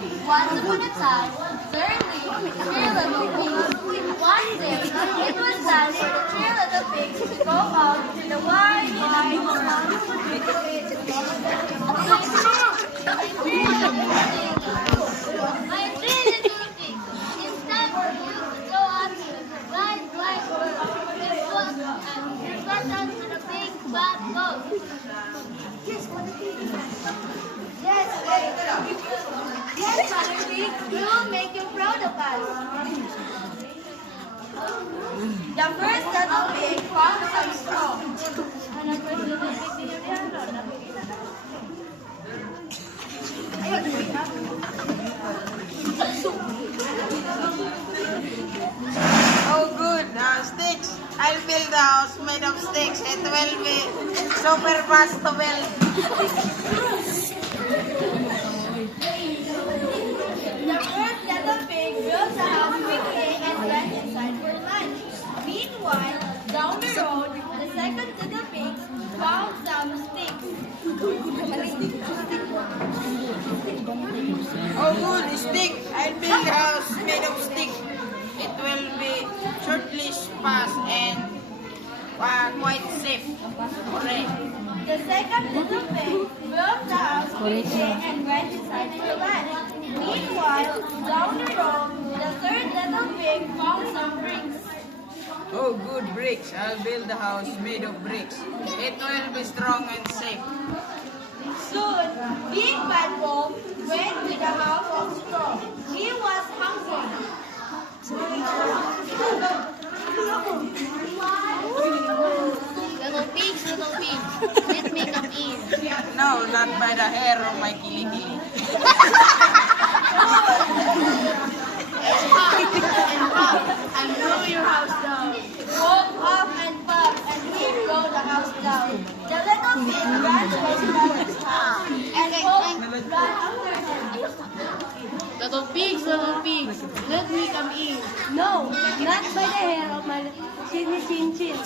Once upon a time, there lived three little pigs. One day, it was time for the three little pigs to go out to the wide, wide world. My three little pigs, it's time for you to go out to the wide, wide world. Let's go and report out to the big bad boat. Yes, Mother Pig, we will make you proud of us. The first little pig found some straw. Oh good, sticks. I'll build a house made of sticks. It will be super fast to build. The first little pig built a house quickly and went inside for lunch. Meanwhile, down the road, the second little pig found some sticks. Oh good, stick. I'll build a house made of sticks. It will be shortly fast and quite safe. Correct. The second little pig built a house quickly and went inside for lunch. Meanwhile, down the road, the third little pig found some bricks. Oh good, bricks. I'll build a house made of bricks. It will be strong and safe. Soon, Big Bad Wolf went to the house of straw. He was hungry. Little pigs, let me come in. No, not by the hair of my kilikili. And blow your house down. Wolf up and puff, and he blow the house down. The little pig ran to his brother's house, and Wolf ran after him. Little pigs, let me come in. No, not by the hair of my chinny chin chin.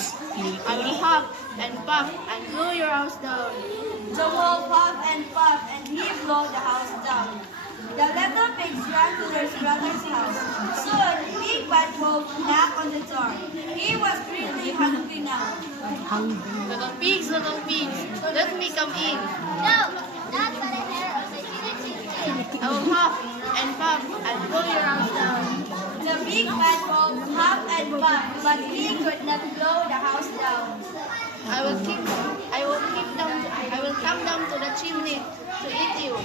I will huff and puff and blow your house down. The wolf puffed and puffed, and he blew the house down. The little pigs ran to their brother's house. Soon, Big Bad Wolf knocked on the door. He was really hungry now. Little pigs, let me come in. No, not by the hair of the chinny chin chin. I will huff and puff and blow your house down. The Big Bad Wolf huffed and puffed, but he could not blow the house down. I will come down to the chimney to eat you.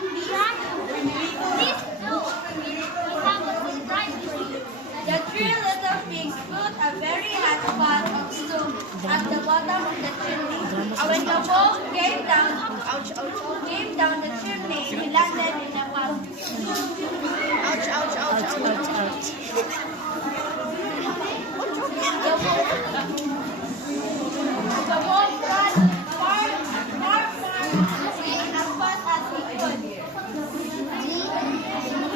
Please do. We have a surprise for you. The three little pigs put a very hot pot of soup at the bottom of the chimney. And when the wolf came down the chimney, he landed in a pot. Ouch, ouch, ouch, ouch, ouch, ouch. The wolf ran far as fast as he could.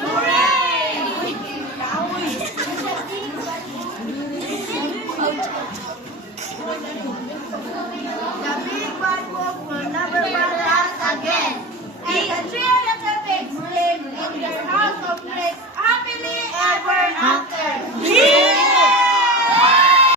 Hooray! The Big Bad Wolf will never bother us again.